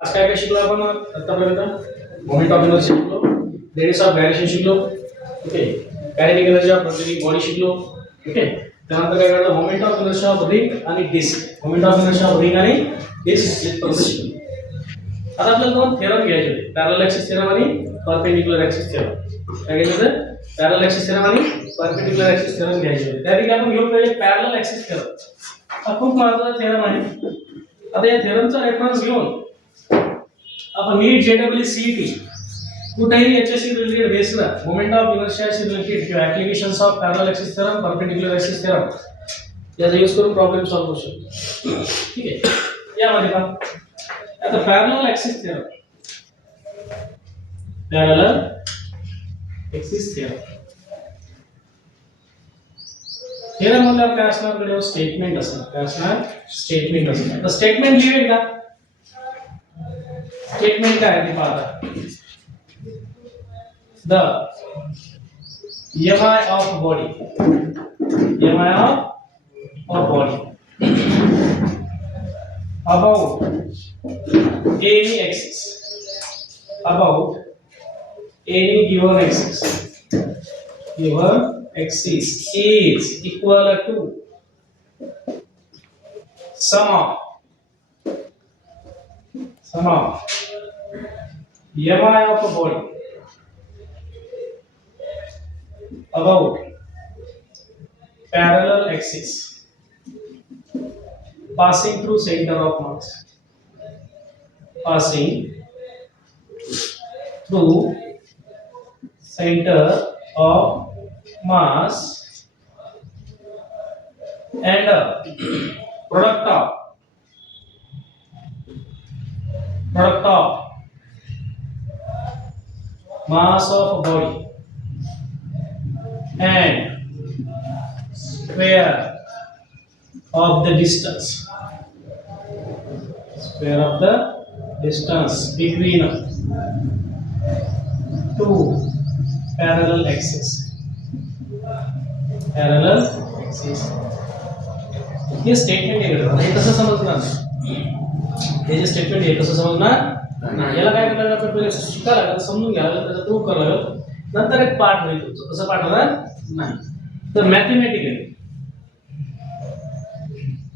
आज काय काय शिकलो आपण आतापर्यंत मोमेंट ऑफ इनर्शिया शिकलो, रेडियस ऑफ गायरेशन शिकलो, okay, kinetic energy of rotating body शिकलो, ओके. त्यानंतर काय करतो moment of inertia of ring आणि disc, moment of inertia of ring आणि डिस्क इथपर्यंत शिकलो. आता आपल्याला दोन थेरम घ्यायचे होते, पॅरलल ऍक्सिस थेरम आणि परपेंडिक्युलर ऍक्सिस थेरम. काय घ्यायचे होते? पॅरलल ऍक्सिस थेरम आणि परपेंडिक्युलर ऍक्सिस थेरम घ्यायचे होते. त्यापैकी आपण घेऊ पहिले पॅरलल ऍक्सिस थेरम. हा खूप महत्त्वाचा थेरम आहे. आता या थेरमचा रेफरन्स घेऊन आपण नीट JEE कुठेही याच्याशी रिलेटेड बेसला मोमेंट ऑफ इनर्शियाशी रिलेटेड किंवा applications of parallel axis theorem, perpendicular axis theorem याचा यूज करून प्रॉब्लेम सॉल्व्ह करू शकतो. ठीक आहे, यामध्ये पहा आता parallel axis theorem, parallel axis theorem theorem मतलब काय असणार? कडे स्टेटमेंट असणार. काय असणार? स्टेटमेंट असणार. तर स्टेटमेंट लिहिलं का? स्टेटमेंट काय आहे ते पाहता. The MI of body, MI of body about any axis, about any given axis is equal to sum of MI of a body about parallel axis passing through center of mass, passing through center of mass and product of mass of a body and square of the distance, square of the distance between two parallel axes, parallel axes. हे statement आहे. हे कसं समजणार? हे जे statement आहे कसं समजणार? याला काय करायला लागतं? पहिले शिकायला लागतं, समजून घ्यायला लागतं, त्याचा प्रूव्ह करायला लागतं, नंतर एक पार्ट होईल तुमचं. कसं पार्ट होणार? नाही तर मॅथमॅटिकली.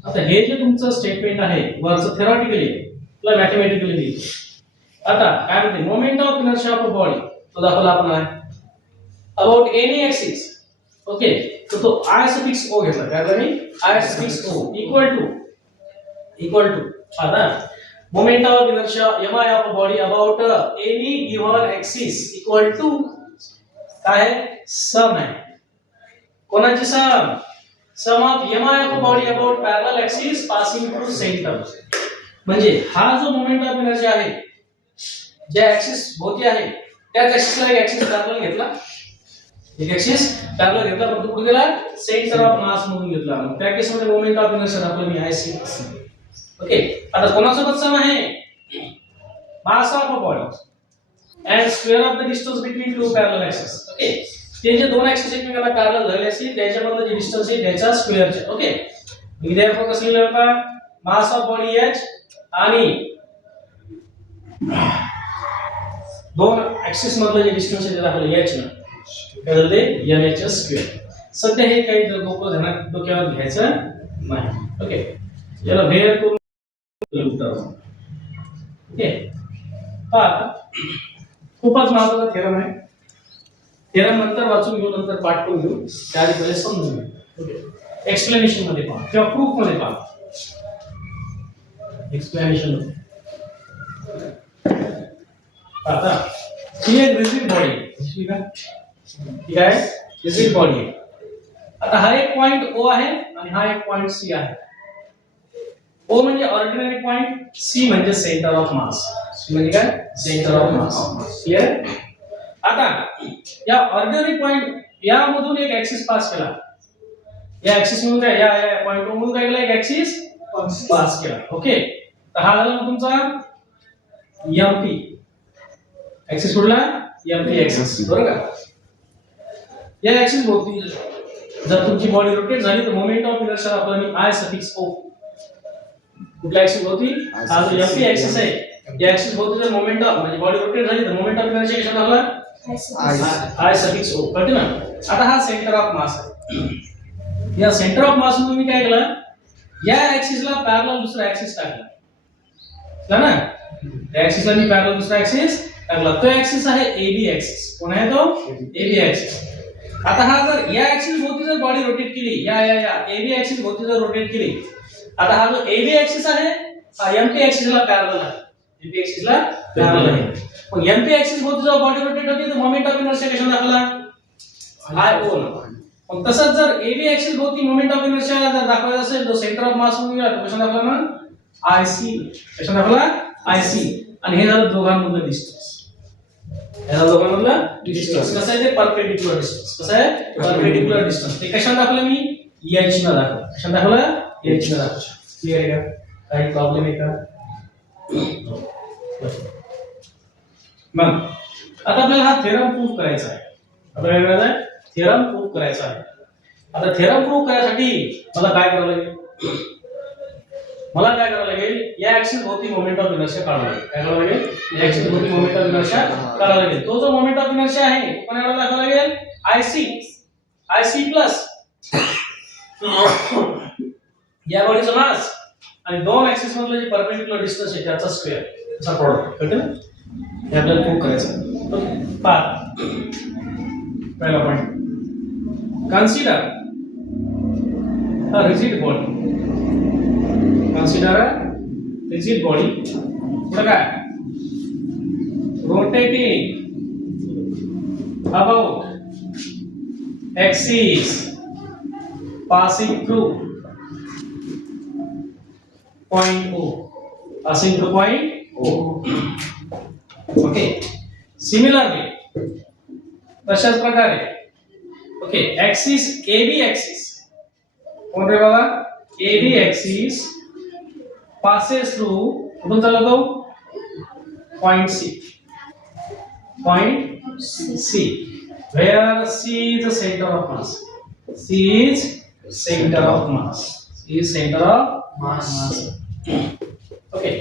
आता हे जे तुमचं स्टेटमेंट आहे वरचं थेरॉटिकली किंवा मॅथमॅटिकली लिहिलं. आता काय म्हणते? Moment of inertia of a body तो दाखवला आपण आहे अबाउट एनी ऍक्सिस. ओके, तर तो I सफिक्स O घेतला. काय झालं? मी I suffix O equal to आता moment of inertia MI of a body about any given axis equal to काय आहे? सम आहे. कोणाची sum? Sum of MI of a body about parallel axis passing through centre. म्हणजे हा जो moment of inertia आहे ज्या ऍक्सिस भोवती आहे त्याच ऍक्सिसला एक ऍक्सिस पॅरलल घेतला, एक ऍक्सिस पॅरलल घेतला, पण तो कुठे गेला? सेंटर ऑफ मास म्हणून घेतला. मग त्या केस मध्ये मोमेंट ऑफ इनर्शिया दाखवलं मी IC. ओके, आता कोणासोबत सम आहे? Mass of a body and square of the distance between two parallel axis. Okay, ते जे दोन ऍक्सिस एकमेकांना पॅरलल झाले असतील त्याच्यामधलं जे डिस्टन्स आहे त्याच्या स्क्वेअरचे. ओके, मी देअरफॉर कसं लिहिलं होता? मास ऑफ बॉडी H आणि दोन ऍक्सिस मधलं जे डिस्टन्स आहे ते दाखवलं H न, काय झालं ते? MH square. सध्या हे काही डोक्यावर घ्यायचं नाही. ओके, याला व्हेअर करून ओके. पहा खूपच महत्त्वाचा थेरम आहे. थेरम नंतर वाचून घेऊ, नंतर पाठ करून घेऊ, त्याआधी पहिले समजून घेऊ. ओके, एक्सप्लेनेशन मध्ये पहा किंवा प्रूफ मध्ये पहा. एक्सप्लेनेशन मध्ये आता ही एक रिजिड बॉडी आहे. ठीक आहे, रिजिड बॉडी आहे. आता हा एक पॉइंट O आहे आणि हा एक पॉइंट C आहे. O म्हणजे ऑर्डिनरी पॉइंट, C म्हणजे सेंटर ऑफ मास. C म्हणजे काय? Centre of mass. क्लियर? आता या ऑर्डिनरी पॉइंट यामधून एक ऍक्सिस पास केला. या ऍक्सिस मधून काय? या पॉइंट मधून काय केला? एक ऍक्सिस पास केला. ओके, तर हा झाला तुमचा MP ऍक्सिस. कुठला? MP axis. बरोबर का? या ऍक्सिस भोवती जर तुमची बॉडी रोटेट झाली तर मोमेंट ऑफ इनर्शिया आपल्याला I सफिक्स O कुठल्या ऍक्सिस होती? हा जो एफी ऍक्सिस आहे या ऍक्सिस भोवती जर मोमेंट म्हणजे बॉडी रोटेट झाली तर मोमेंट ऑफ इनर्शिया कशा दाखवला आय सफिक्स ओ कळते ना. आता हा सेंटर ऑफ मास आहे. या सेंटर ऑफ मास मध्ये तुम्ही काय केलं या ऍक्सिसला पॅरलल दुसरा ऍक्सिस टाकला ना. त्या ऍक्सिसला मी पॅरलल दुसरा ऍक्सिस टाकला. तो ऍक्सिस आहे AB ऍक्सिस. कोण आहे तो AB ऍक्सिस. आता हा जर या ऍक्सिस भोवती जर बॉडी रोटेट केली या AB ऍक्सिस भोवती जर रोटेट केली आता हा जो AB ऍक्सिस आहे हा MP ऍक्सिसला पॅरलल आहे. MP ऍक्सिसला पॅरलल आहे. मग MP ऍक्सिस भोवती जर बॉडी रोटेट होती तर मोमेंट ऑफ इनर्शिया कशा दाखवला IO ना. मग तसंच जर AB ऍक्सिस भोवती मोमेंट ऑफ इनर्शिया जर दाखवायचा असेल तो सेंटर ऑफ मास म्हणून गेला कशा दाखवला ना IC. कशा दाखवला IC. आणि हे झालं दोघांमधलं डिस्टन्स. याला दोघांमधलं डिस्टन्स कसं आहे ते परपेंडिक्युलर डिस्टन्स. कसं आहे परपेंडिक्युलर डिस्टन्स. ते कशाने दाखवलं मी H ने दाखवलं. कशाने दाखवलं H ने दाखवलं. क्लियर आहे का काही प्रॉब्लेम आहे का. मग आता आपल्याला हा थेरम प्रूव्ह करायचा आहे. आपल्याला काय करायचं आहे थेरम प्रूव्ह करायचा आहे. आता थेरम प्रूव्ह करण्यासाठी मला काय करावं लागेल या ऍक्सिस भोवती मोमेंट ऑफ इनर्शिया काढावा लागेल. काय करावं लागेल या ऍक्सिस भोवती मोमेंट ऑफ इनर्शिया काढावा लागेल. तो जो मोमेंट ऑफ इनर्शिया आहे तो पण याला दाखवावा लागेल IC प्लस या बॉडीचा मास आणि दोन ऍक्सिस मधलं जे परपेंडिक्युलर डिस्टन्स आहे त्याचा स्क्वेअर चा प्रॉडक्ट कळतं ना. हे आपल्याला प्रूव्ह करायचं आहे. पहा पहिला point consider a rigid body. Consider a rigid body. पुढे काय rotating about axis passing through point O. Passing through point O. Okay. Similarly, तशाच प्रकारे ओके ऍक्सिस AB ऍक्सिस कोण रे बाबा AB ऍक्सिस passes through कुठून चालला तो point C where C is the center of mass. C is center of mass. Okay.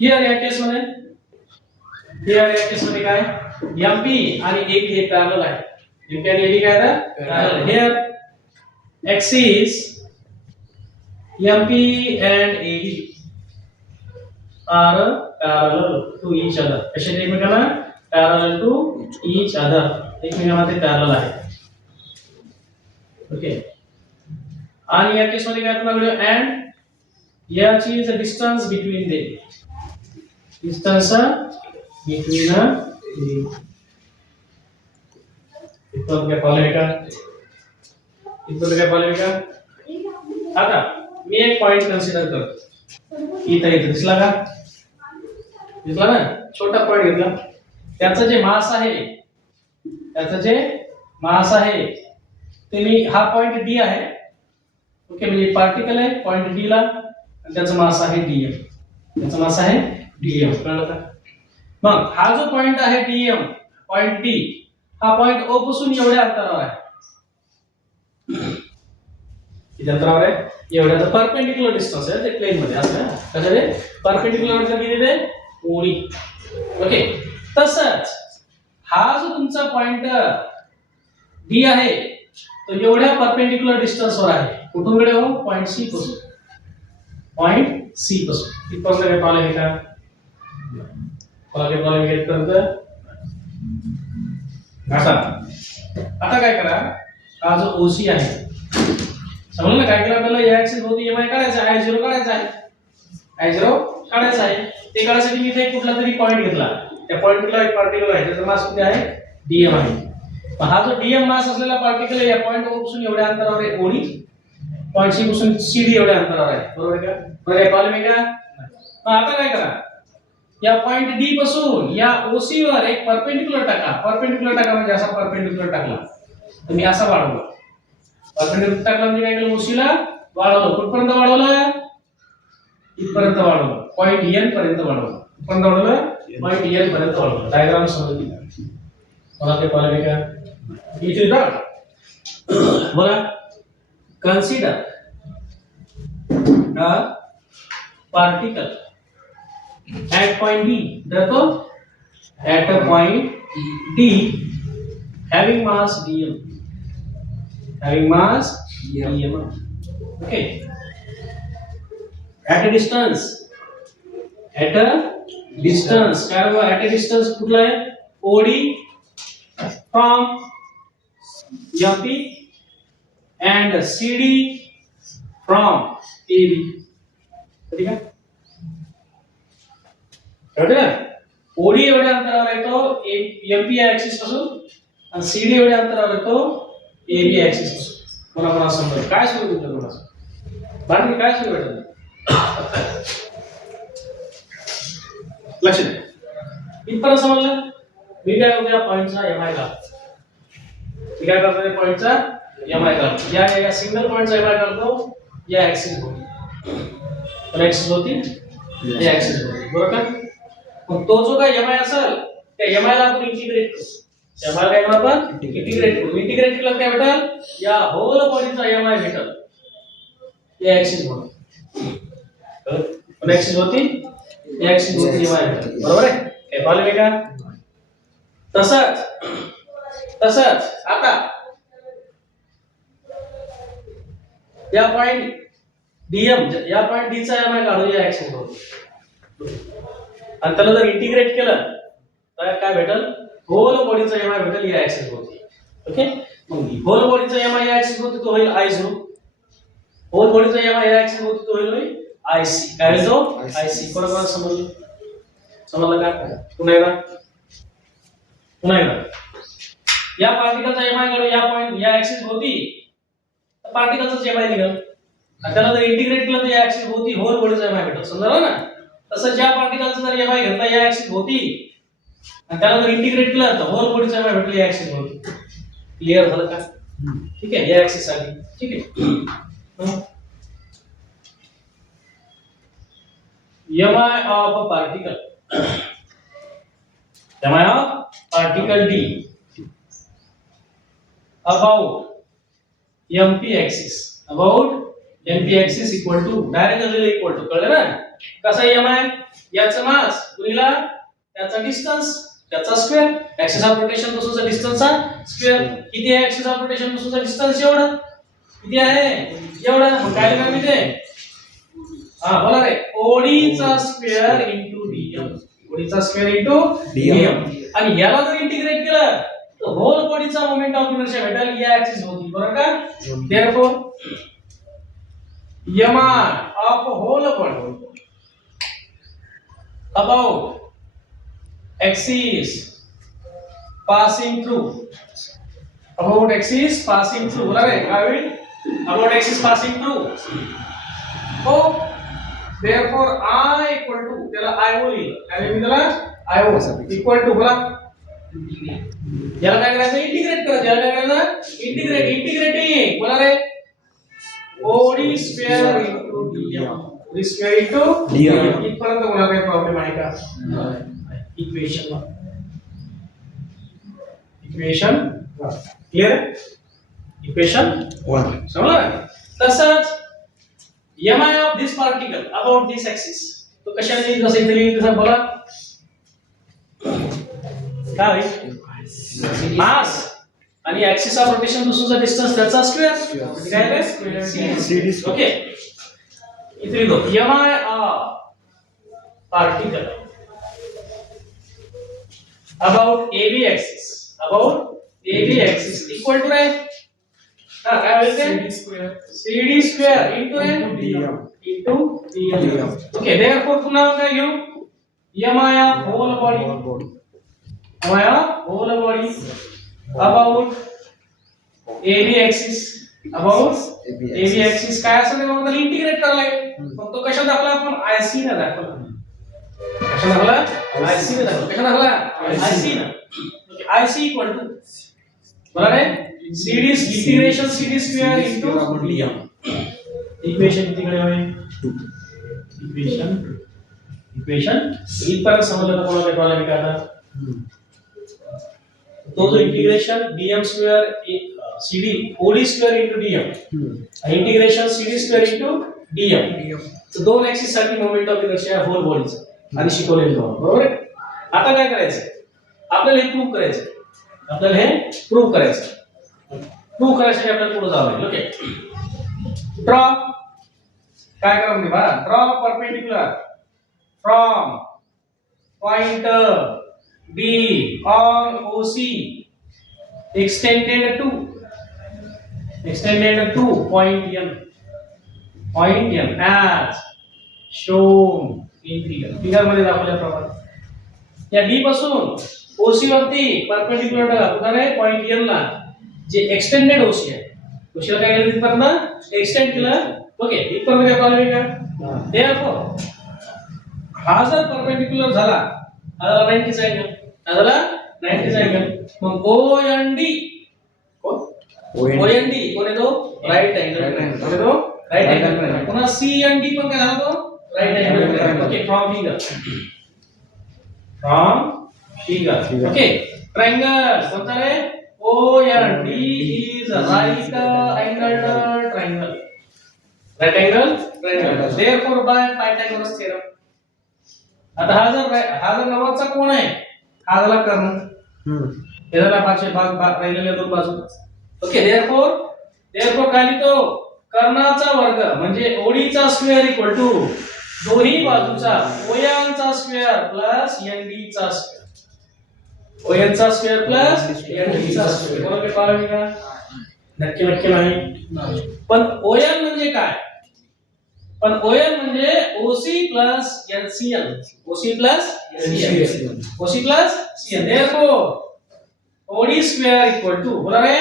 Here या केस मध्ये काय MP आणि AB हे पॅरलल आहे. MP आणि AB काय आहे parallel. Here axis MP and AB are parallel to each other. कसे एकमेकांना parallel to each other. एकमेकांना ते पॅरलल आहे. ओके. आणि या केस मध्ये काय आपल्याकडे and याची is distance between them. Distance between इथं काय प्रॉब्लेम आहे का आता मी एक पॉइंट कन्सिडर करतो. इथं दिसला ना छोटा पॉइंट घेतला त्याचं जे मास आहे ते मी हा पॉइंट D आहे. ओके म्हणजे पार्टिकल आहे पॉइंट D ला आणि त्याचं मास आहे dm. कळलं का. मग हा जो पॉइंट आहे dm पॉइंट D हा पॉइंट O पासून एवढ्या अंतरावर आहे. किती अंतरावर आहे एवढ्या परपेंडिक्युलर डिस्टन्स आहे ते प्लेन मध्ये असं कशाने परपेंडिक्युलर म्हणजे किती ते ओळी. ओके तसंच हा जो तुमचा पॉइंट D आहे तो एवढ्या परपेंडिक्युलर डिस्टन्स वर आहे. कुठून कडे हो पॉइंट C पासून इथपासून काय प्रॉब्लेम आहे का प्रॉब्लेम घेत करत. आता काय करा हा जो OC आहे समजलं ना काय केलं आपल्याला या ऍक्सिस भोवती MI काढायचा आहे I0 काढायचा आहे. ते काढण्यासाठी मी इथे कुठला तरी पॉइंट घेतला. त्या पॉइंटला एक पार्टिकल आहे त्याचा मास किती आहे dm आहे. हा जो dm मास असलेला पार्टिकल या पॉइंट O पासून एवढ्या अंतरावर आहे ओळी पॉइंट C पासून CD एवढ्या अंतरावर आहे. बरोबर आहे का. बरोबर आहे प्रॉब्लेम आहे का. आता काय करा या पॉइंट D पासून या OC वर एक परपेंडिक्युलर टाका म्हणजे असा परपेंडिक्युलर टाकला तर मी असा वाढवला. परपेंडिक्युलर टाकला म्हणजे काय केलं OC ला वाढवलं. कुठपर्यंत वाढवलं इथपर्यंत वाढवलं पॉइंट N पर्यंत वाढवलं. कुठपर्यंत वाढवलं पॉइंट N पर्यंत वाढवलं. डायग्राम समजली मला ते प्रॉब्लेम आहे का. इथे बोला consider a particle at point D, देखो at a point D having mass dm, having mass dm, okay, at a distance, at a distance, काय बघा at a distance कुठला आहे OD from MP and CD from AB, ठीक आहे कळलं ना OD एवढ्या अंतरावर येतो MP ऍक्सिस पासून आणि CD एवढ्या अंतरावर येतो AB ऍक्सिस पासून, कोणा समजा काय सुरू होतं कोणाचं बाकी काय सुरू भेटलं लक्ष द्या इथपर्यंत समजलं. मी काय करूया पॉइंटचा एमआय काढतो, मी काय करतो त्या पॉइंटचा एमआय काढतो, या सिंगल पॉइंटचा एमआय काढतो या ऍक्सिस भोवती, पण ऍक्सिस होती या ऍक्सिस भोवती बरोबर का. मग तो जो काय एमआय असेल त्या एमआय ला आपण इंटिग्रेट करू, एमआय काय करू आपण इंटिग्रेट करू, इंटिग्रेट केलं काय भेटेल या होल बॉडीचा एमआय भेटेल या ऍक्सिस भोवती, पण ऍक्सिस होती या ऍक्सिस भोवती एमआय भेटेल बरोबर आहे. हे प्रॉब्लेम आहे का. तसंच आता या पॉइंट डीएम या पॉइंट डी चा एमआय काढू या ऍक्सिस भोवती आणि त्याला जर इंटिग्रेट केलं तर काय भेटेल होल बॉडीचा एमआय भेटेल या ऍक्सिस भोवती, ओके. मग होल बॉडीचा एमआय या ऍक्सिस भोवती तो होईल I0, होल बॉडीचा एमआय या ऍक्सिस भोवती तो होईल IC, काय होईल तो IC. कोणाला समजलं समजलं का. पुन्हा एकदा या पार्टिकलचा एमआय काढू या पॉइंट या ऍक्सिस भोवती, पार्टिकलचा एमआय निघेल आणि त्याला जर इंटिग्रेट केलं तर या ऍक्सिस भोवती होल बॉडीचा एमआय भेटेल, समजलं ना. तसं ज्या पार्टिकलचा जर एमआय घेतला या ऍक्सिस भोवती आणि त्याला जर इंटिग्रेट केलं तर होल बॉडीचा एमआय भेटेल या ऍक्सिस भोवती. क्लिअर झालं का. ठीक आहे या ऍक्सिस साठी ठीक आहे. MI of a particle, MI of particle D about MP axis, about MP axis equal to direct लिहिलं इक्वल टू, कळलं ना. कसं आहे एमआय याचा मास गुणिला त्याचा डिस्टन्स त्याचा स्क्वेअर, ऍक्सिस ऑफ रोटेशन पासूनचा डिस्टन्सचा स्क्वेअर किती आहे, ऍक्सिस ऑफ रोटेशन पासूनचा डिस्टन्स एवढा किती आहे एवढा. मग काय लिहिणार मी ते हा बोला रे OD चा स्क्वेअर इनटू DM, OD चा स्क्वेअर इनटू DM आणि याला जर इंटिग्रेट केलं तर होल बॉडीचा मोमेंट ऑफ इनर्शिया भेटेल या ऍक्सिस भोवती बरोबर का. Therefore MI of whole body about axis passing through, about axis passing through बोला रे काय होईल अबाउट एक्सिस पासिंग थ्रू. हो देयरफॉर I इक्वल टू त्याला I लिहिलं काय मी त्याला I इक्वल टू बोला याला काय करायचं इंटिग्रेट करायचं, याला काय करायचं इंटिग्रेटिंग बोला रे OD square into DM, OD square into DM. इथपर्यंत कोणाला काही प्रॉब्लेम आहे का इक्वेशन क्लिअर इक्वेशन 1 समजलं. तसंच MI of this particle about this axis तो कशाने येईल जसं इथे लिहिलं तसं बोला काय होईल मास आणि ऍक्सिस ऑफ रोटेशन पासूनचा डिस्टन्स त्याचा स्क्वेअर काय आहे CD, ओके. इथे लिहितो MI of particle about AB axis equal to काय काय होईल ते CD square into DM, okay. Therefore पुन्हा काय घेऊ MI of whole body, MI of whole body about AB axis, about AB axis काय असेल मग त्याला इंटिग्रेट करायला लागेल. मग तो कशा दाखवला आपण IC ने दाखवला, कशा दाखवला IC ने दाखवला, कशा दाखवला IC ने, ओके. IC इक्वल टू बरोबर आहे CD integration CD square into DM. Equation कितीकडे होईल 2, इक्वेशन इथपर्यंत समजलं कोणाला प्रॉब्लेम काय आता. तो जो integration DM square CD OD square into DM integration CD square into DM, तर दोन ऍक्सिस साठी मोमेंट ऑफ इनर्शिया होल बॉडीचा आधी शिकवलेलं बरोबर आहे. आता काय करायचं आपल्याला हे प्रूव्ह करायचं प्रूव्ह करायसाठी आपल्याला पुढे जावं लागेल. ओके ड्रॉ काय करा म्हणजे बघा draw perpendicular from point B on OC extended to point M as shown in figure मध्ये दाखवल्याप्रमाणे या D पासून OC वरती परपेंडिक्युलर टाका कुठे आहे पॉइंट M ला जे एक्सटेंडेड OC आहे OC ला काय केलं तिथपर्यंत एक्सटेंड केलं. ओके इथपर्यंत काय प्रॉब्लेम आहे का देयरफॉर हा जर परपेंडिक्युलर झाला हा 90 चा अँगल झाला 90 चा अँगल मग OND कोण आहे तो राईट अँगल पुन्हा CND पण काय झाला तो right angle. Okay from figure okay triangle कोणता रे OND is right angled triangle therefore by Pythagoras theorem. आता हा जर नव्वदचा कोण आहे हा झाला कर्ण हे झाला पाचशे भाग राहिलेल्या दोन बाजू. ओके therefore काय लिहितो कर्णाचा वर्ग म्हणजे ओडीचा स्क्वेअर इक्वल टू दोन्ही बाजूचा ओयांचा स्क्वेअर प्लस एनडीचा स्क्वेअर ओयांचा स्क्वेअर प्लस एनडीचा स्क्वेअर बरोबर कळलं का नक्की नाही पण ओएन म्हणजे काय पण ON म्हणजे OC plus LCM OC plus CN therefore OD square equal to बरोबर आहे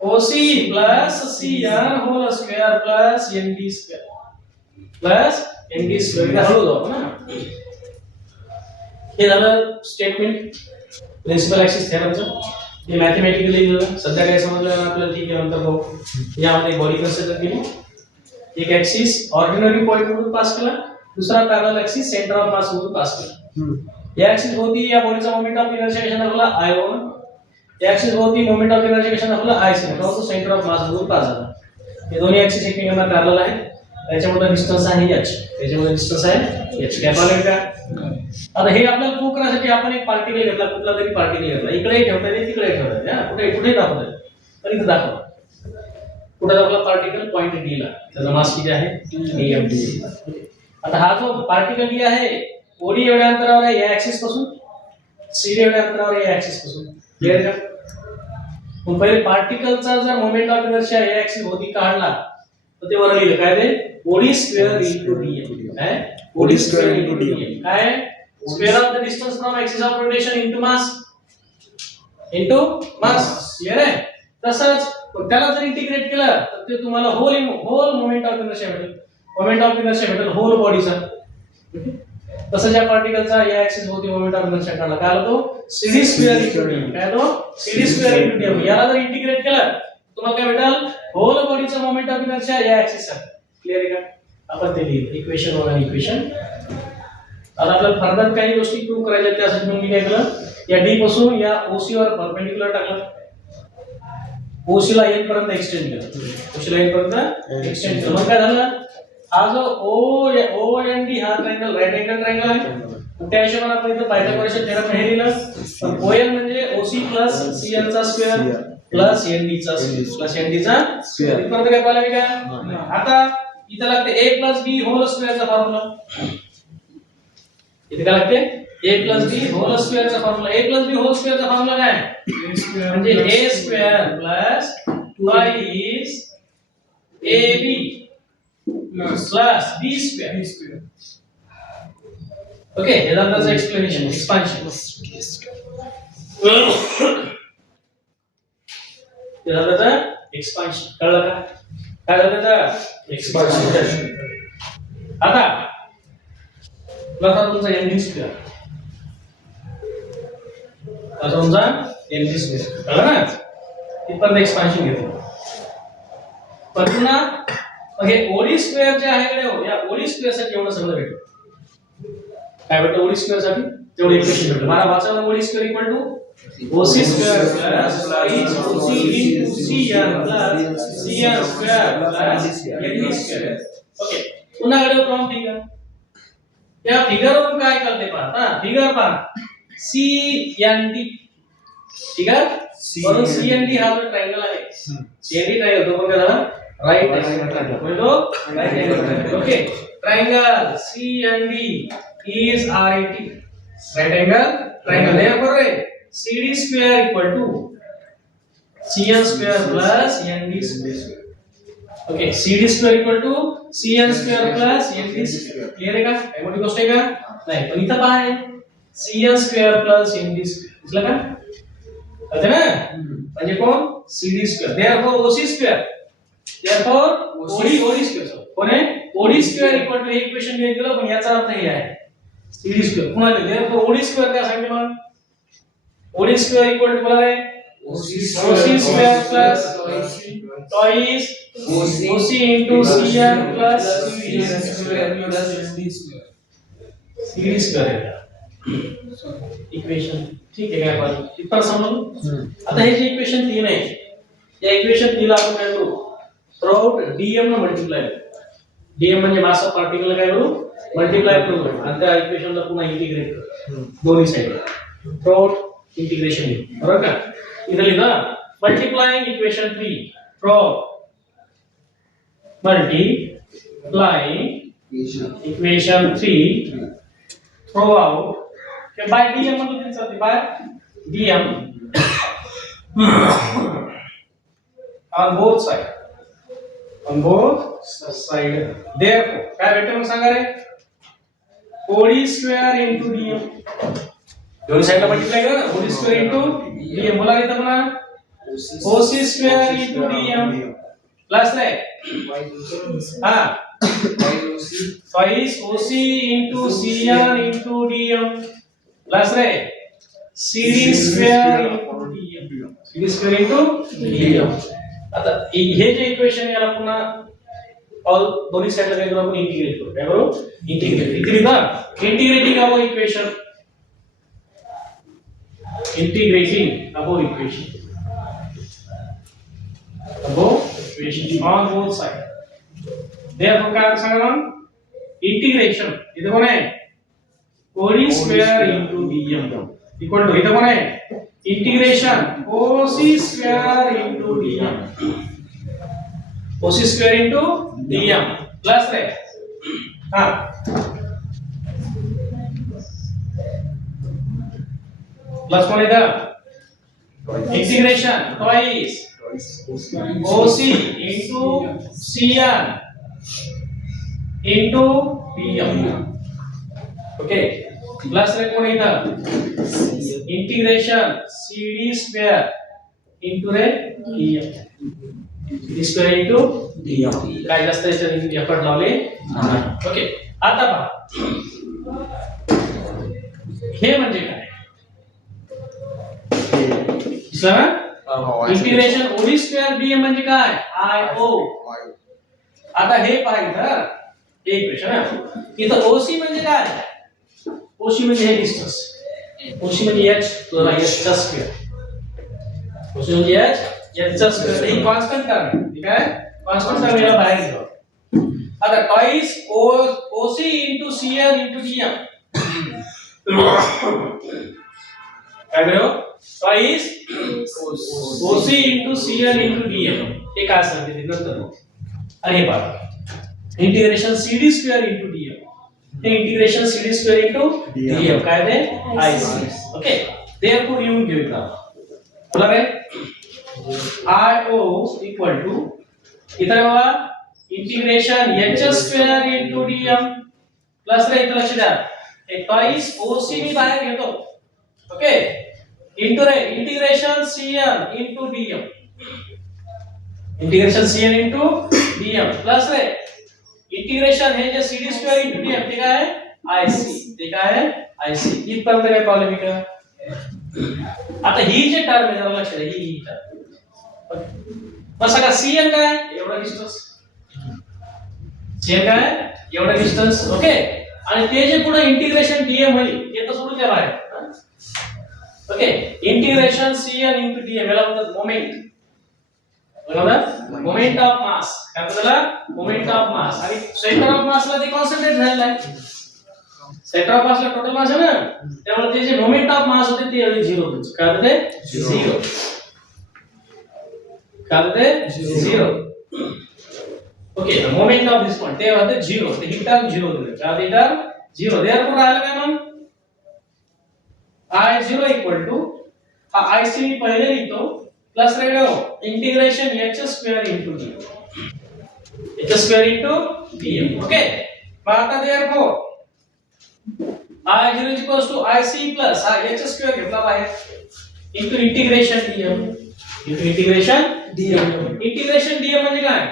OC plus CN whole square plus ND square इथे हळू जाऊ ना. हे झालं स्टेटमेंट प्रिन्सिपल ऍक्सिस थेरमचं हे मॅथमॅटिकली लिहिलं. सध्या काय समजलं आपल्याला ठीक आहे नंतर बघू. यामध्ये बॉडी कन्सिडर केली एक ऍक्सिस ऑर्डिनरी पॉइंट मधून पास केला दुसरा parallel axis centre of mass मधून पास केला. या ऍक्सिस होती या बॉडीचा मोमेंट ऑफ इनर्शिया कशा दाखवला I1 या ऍक्सिस होती मोमेंट ऑफ इनर्शिया कशा दाखवला I2 तो सेंटर ऑफ मास मधून पास झाला. हे दोन्ही ऍक्सिस एकमेकांना पॅरलल आहेत त्याच्यामध्ये डिस्टन्स आहे h काय पाहिलं का. आता हे आपल्याला प्रूव्ह करण्यासाठी आपण एक पार्टिकल घेतला कुठला तरी पार्टिकल घेतला इकडे ठेवता येते तिकडे ठेवता येते कुठे दाखवता येते पण इथे दाखवा कुठे दाखवला पार्टिकल पॉइंट डी ला त्याचा मास किती आहे dm. आता हा जो पार्टिकल डी आहे ओडी एवढ्या अंतरावर आहे या ऍक्सिस पासून सी एवढ्या अंतरावर आहे या ऍक्सिस पासून क्लिअर का. मग पहिले पार्टिकलचा जर मोमेंट ऑफ इनर्शिया या ऍक्सिस होती काढला तर ते वर लिहिलं काय ते ओडी स्क्वेअर इनटू dm काय ओडी स्क्वेअर इनटू dm काय square of the distance from axis of rotation into mass clear आहे. तसंच त्याला जर इंटिग्रेट केलं तर ते तुम्हाला होल मोमेंट ऑफ इनर्शिया भेटेल होल बॉडीचा. तसं ज्या पार्टिकलचा या ऍक्सिस भोवती मोमेंट ऑफ इनर्शिया काढला काय आला तो CD स्क्वेअर इनटू dm काय तो CD स्क्वेअर इनटू dm याला जर इंटिग्रेट केलं तुम्हाला काय भेटेल होल बॉडीचा मोमेंट ऑफ इनर्शिया या ऍक्सिस चा. क्लिअर आहे का आपण ते लिहिलं इक्वेशन 1 आणि इक्वेशन. आता आपल्याला फर्दर काही गोष्टी प्रूव्ह करायच्या त्यासाठी मी काय केलं या D पासून या OC वर परपेंडिक्युलर टाकलं OC ला एन पर्यंत एक्सटेंड केलं मग काय झालं हा जो OND हा ट्रायंगल राईट अँगल ट्रायंगल आहे त्या हिशोबाने आपण इथे पायथागोरस थेरम हे लिहिलं. ON म्हणजे OC प्लस CN चा स्क्वेअर प्लस ND चा स्क्वेअर इथपर्यंत काय पाहिलं मी काय. आता इथे लागते A प्लस B होल स्क्वेअरचा फॉर्म्युला इथे काय लागते A plus B whole square चा formula A plus B whole square चा फॉर्म्युला काय म्हणजे A square plus 2 AB plus B square. Okay हे झालं त्याचं एक्सप्लेनेशन एक्सपान्शन. हे झालं त्याचं एक्सपान्शन कळलं का काय झालं त्याचं एक्सपान्शन. आता तुमचा ND स्क्वेअर समजा ND स्क्वेअर कळलं ना इथपर्यंत एक्सपान्शन घेतलं पण पुन्हा हे ओडी स्क्वेअर जे आहे या ओडी स्क्वेअर साठी एवढं सगळं भेटलं काय भेटलं ओडी स्क्वेअर साठी तेवढं इक्वेशन भेटलं. मला वाचायला OD square equal to OC square plus OC into CN plus CN square plus ND square. Okay पुन्हा कडे प्रॉब्लेम ठीक आहे या फिगरवरून काय कळते पहा. हा फिगर पहा, CND फिगर वरून CND हा जो ट्रायंगल आहे, CND ट्रायंगल तो कोणता झाला, राईट ट्रायंगल बोलतो, right triangle. Okay, triangle CND is RAT, right angle triangle. Therefore CD square equal to CN square plus ND square. Okay, CD square equal to CN square plus ND square. Clear आहे का? काही मोठी गोष्ट आहे का? नाही, पण इथं पहा आहे CN square plus ND square. दिसलं का? कळतं ना? म्हणजे कोण? CD square. Therefore OC square. Therefore OD square. कोण आहे? OD square equal to हे इक्वेशन लिहित गेलं, पण याचा अर्थ हे आहे CD square. पुन्हा लिहिलं. Therefore OD square काय सांगितलं मग? OD square equal to काय आहे? OC square plus twice OC into CN plus CD square. CD square आहे इक्वेशन. ठीक आहे काय आपण इथं समजलं. आता हे जे इक्वेशन 3 आहे, या इक्वेशन 3 ला आपण काय करू, थ्रूआउट dm ने मल्टिप्लाय. dm म्हणजे मास ऑफ पार्टिकल काय करू, मल्टिप्लाय करू आणि त्या इक्वेशनला पुन्हा इंटिग्रेट करू दोन्ही साइडला. थ्रूआउट इंटिग्रेशन बरोबर का. इथं लिहिलं multiplying equation 3 throughout multiplying equation 3 throughout K by dm मतलब किती चालते, by dm on both side. Therefore काय भेटतं मग सांगा रे, OD square into dm. दोन्ही साइडला मल्टिप्लाय करा ना, OD square into dm. बोला इथं पुन्हा OC square into dm plus रे हा twice OC into CN into dm plus रे CD square into dm. CD square into dm. आता हे जे इक्वेशन याला पुन्हा ऑल दोन्ही साइडला काय करू आपण, इंटिग्रेट करू. काय करू, इंटिग्रेट. इथे लिहा integrating above equation, integrating above equation on both side. Therefore काय सांगा मग, इंटिग्रेशन इथे कोण आहे, OD square into dm equal to इथे कोण आहे, integration OC square into dm. OC square into dm plus रे हा प्लस कोण आहे, integration twice OC into CN into dm. Okay, plus रे कोण आहे, इंटिग्रेशन CD square into रे dm. CD square into dm. काय जास्त याच्यात एफर्ट लावले नाही. ओके, आता पहा हे म्हणजे काय, दिसलं ना. इंटिग्रेशन OD square dm म्हणजे काय, IO. आता हे पहा इथं हे इक्वेशन आहे, इथं OC म्हणजे काय, OC म्हणजे हे डिस्टन्स, OC म्हणजे h h चा स्क्वेअर. OC म्हणजे h चा स्क्वेअर. ही कॉन्स्टंट टर्म, ठीक आहे, कॉन्स्टंट टर्म याला बाहेर घेऊ. आता twice OC into CN into dm काय करू, twice OC into CN into dm हे काय सांगते ते नंतर. आणि हे पहा integration CD square into dm, हे integration CD square into dm काय ते IC. ओके, देयरफॉर येऊन घेऊ इथं बोला रे IO इक्वल टू इथं बघा integration h square into dm plus रे इथं लक्ष द्या एक twice OC मी बाहेर घेतो. ओके, इंटू रे integration CN into dm, integration CN into dm plus रे इंटिग्रेशन हे जे CD square into dm ते काय आहे IC, ते काय आहे IC. इथपर्यंत काय प्रॉब्लेम आहे का. आता ही जे टर्म आहे जरा लक्ष द्या, ही टर्म मग सगळा CN काय एवढा डिस्टन्स, CN काय एवढा डिस्टन्स. ओके, आणि ते जे पुढे इंटिग्रेशन dm होईल ते तर सोडून द्या बाहेर. Okay, integration CN into dm याला म्हणतात मोमेंट. बरोबर, मोमेंट ऑफ मास काय म्हणतात, मोमेंट ऑफ मास. आणि सेंटर ऑफ मासला ते कॉन्सन्ट्रेट झालेला आहे. सेंटर ऑफ मासला टोटल मास आहे ना, त्यामुळे ते जे मोमेंट ऑफ मास होते ते एवढे 0 होते. काय होते 0. काय होते 0. Okay, moment of this point ते होते 0. ते ही टर्म 0 होते. काय होते टर्म 0. देयरफॉर राहिलं काय मग I0 इक्वल टू IC मी पहिले लिहितो प्लस राहिलो integration h square into d. h square into dm. Okay, मग आता therefore I0 equals to IC plus हा h स्क्वेअर घेतला बाहेर into integration dm. Into integration dm. Integration dm म्हणजे काय?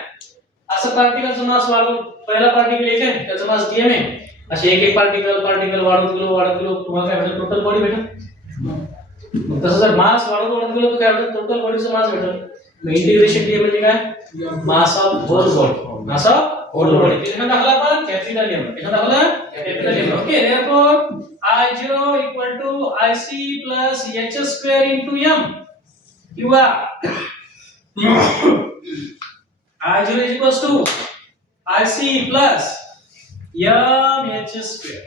असं पार्टिकलचं मास वाढवून पहिला पार्टिकल एक आहे त्याचं मास dm आहे. असे एक एक पार्टिकल वाढत गेलो तुम्हाला काय भेटेल टोटल बॉडी भेटेल. मग तसं जर मास वाढत गेलो तर काय भेटेल टोटल बॉडीचं मास भेटेल. मग इंटिग्रेशन dm म्हणजे काय? Mass of whole body. Mass of whole body. किती दाखवला आपण कॅपिटल m. किती दाखवला capital m. Okay, therefore I0 equal to IC plus h square into m किंवा I0 is equals to IC plus mh square.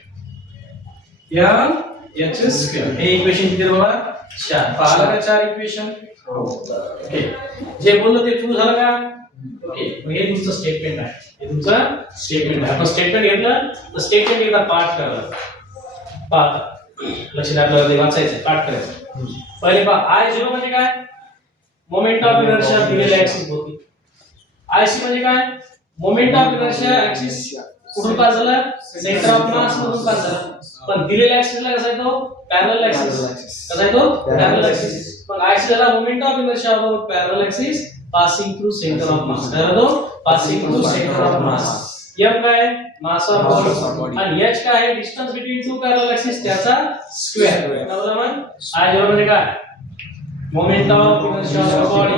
mh square. हे equation किती बाबा 4. पाहिलं का 4 इक्वेशन. ओके, जे बोललो ते ट्रू झालं का? ओके, मग हे तुमचं स्टेटमेंट आहे. हे तुमचं स्टेटमेंट आहे. आपण स्टेटमेंट घेतलं तर स्टेटमेंट एकदा पाठ करायला. पाठ लक्षात आपल्याला ते वाचायचं पाठ करायचं. पहिले पहा I0 म्हणजे काय? मोमेंट ऑफ इनर्शिया दिलेल्या ऍक्सिस होती. IC म्हणजे काय? मोमेंट ऑफ इनर्शिया ऍक्सिस कुठून पास झाला? सेंटर ऑफ मास मधून पास झाला. पण दिलेल्या ऍक्सिसला कसा येतो? Parallel axis. कसा येतो? Parallel axis. मग IC ला moment of inertia about parallel axis passing through centre of mass. काय होतो? Passing through centre of mass. m काय? Mass of body. आणि h काय आहे? Distance between two parallel axis त्याचा स्क्वेअर. समजलं मग? I0 म्हणजे काय? Moment of inertia of a body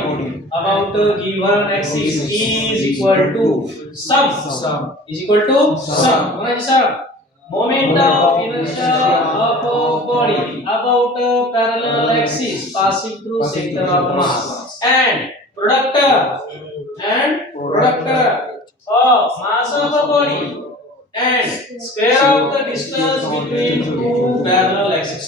about a given axis is equal to sum. Is equal to sum. What is sum? Moment of inertia of a body about a parallel axis passing through center of mass and product of mass of a body and square of the distance between two parallel axes.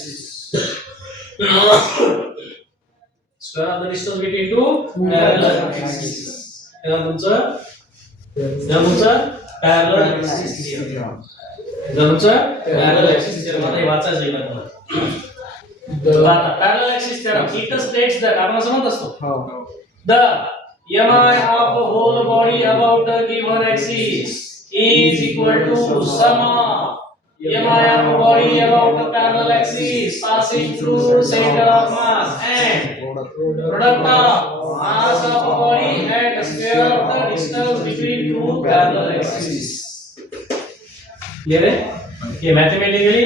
Square of the distance between two parallel axes. हे तुमचं parallel axis theorem. तुमचं parallel axis theorem आता हे वाचायचं आहे तुम्हाला. आता parallel axis theorem it states that आपण असं म्हणत असतो. The mi of a whole body about a given axis is equal to sum of mi of a body about a parallel axis passing through center of mass and product of mass of a body and square of the distance between two parallel axes. Clear है? ये mathematically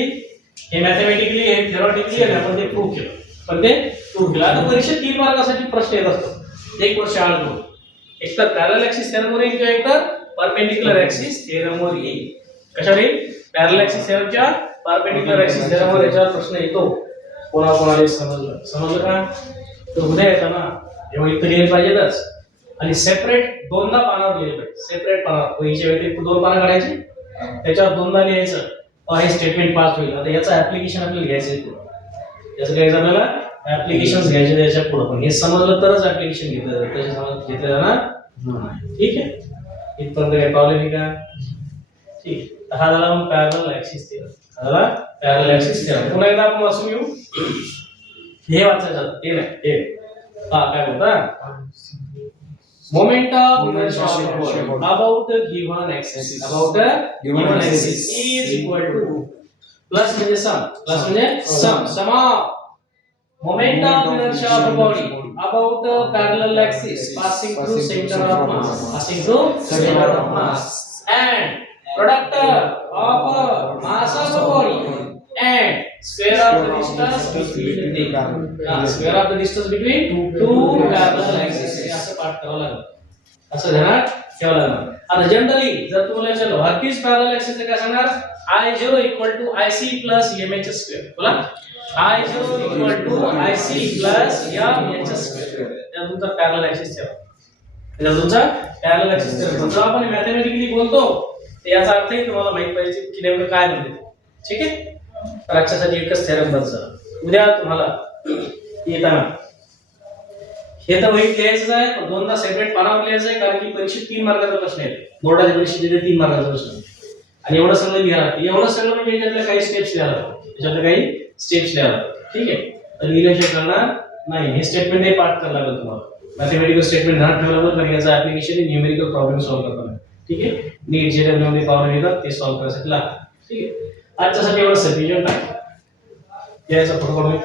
हे theoretically आहे आपण ते prove केलं. पण ते prove केलं. आता परीक्षेत 3 मार्कासाठी प्रश्न येत असतो. एक वर्ष आळतो. एक तर पॅरलल ऍक्सिस थेरम वर येईल किंवा एक तर परपेंडिक्युलर ऍक्सिस थेरम वर येईल. कशावर येईल? पॅरलल ऍक्सिस थेरमच्या परपेंडिक्युलर ऍक्सिस थेरम वर याच्यावर प्रश्न येतो. कोणाला समजलं का? तर उद्या येताना जेव्हा इथं लिहिलं पाहिजेतच आणि सेपरेट दोनदा पानावर लिहिले पाहिजे. सेपरेट पानावर पहिल्या व्यतिरिक्त 2 पानं काढायची त्याच्यावर दोनदा लिहायचं. हे स्टेटमेंट पास होईल. आता याचं ऍप्लिकेशन आपल्याला घ्यायचं आहे. याचं काय आपल्याला ऍप्लिकेशन्स घ्यायचे त्याच्या पुढे. पण हे समजलं तरच ऍप्लिकेशन घेतलं जातं. त्याच्या समज घेतलं जाणार नाही. ठीक आहे, इथपर्यंत काही प्रॉब्लेम आहे का? ठीक. हा झाला मग पॅरलल ऍक्सिस थेरम. झाला पॅरलल ऍक्सिस थेरम. पुन्हा एकदा आपण वाचून घेऊ. हे वाचायचं ते नाही हे काय बोलता? Moment of inertia of a body about a given axis is equal to plus म्हणजे sum of moment of inertia of a body about a parallel axis passing through center of mass and product of a mass of a body and square of the distance between two parallel axes. असं पाठ करावं लागेल. असं ध्यानात ठेवावं लागेल. आता generally जर तुम्हाला चलो हरकीज पॅरलल ऍक्सिस काय सांगणार? I0 equal to IC plus mh square. बोला I0 equal to IC plus mh square. या तुमचा पॅरलल ऍक्सिस ठेवा. या तुमचा पॅरलल ऍक्सिस ठेवा. जर आपण मॅथेमॅटिकली बोलतो तर याचा अर्थ तुम्हाला माहित पाहिजे की नेमकं काय म्हणते. ठीक आहे. तर आजच्यासाठी एकच थेरम बस झाला. उद्या तुम्हाला येताना हे तर वही लिहायचं आहे, पण दोनदा सेपरेट पानावर लिहायचं आहे, कारण की परीक्षेत 3 मार्काचा प्रश्न आहे. बोर्डाच्या परीक्षेत 3 मार्काचा प्रश्न आणि एवढं सगळं लिहायला लागतं. एवढं सगळं म्हणजे याच्यातल्या काही स्टेप्स लिहायला लागतात, याच्यातल्या काही स्टेप्स लिहायला लागतात. ठीक आहे. तर लिहिल्याशिवाय करणार नाही. हे स्टेटमेंट हे पाठ करायला लागेल तुम्हाला. मॅथमॅटिकल स्टेटमेंट ध्यानात ठेवलं बरं, कारण याचं ऍप्लिकेशन न्यूमेरिकल प्रॉब्लेम सॉल्व्ह करताना. ठीक आहे. नीट जेडब्ल्यू मध्ये पावलं येतात ते सॉल्व्ह करण्यासाठी लागतात. ठीक आहे. आजच्यासाठी एवढं सफिशियंट आहे. याचा फोटो काढून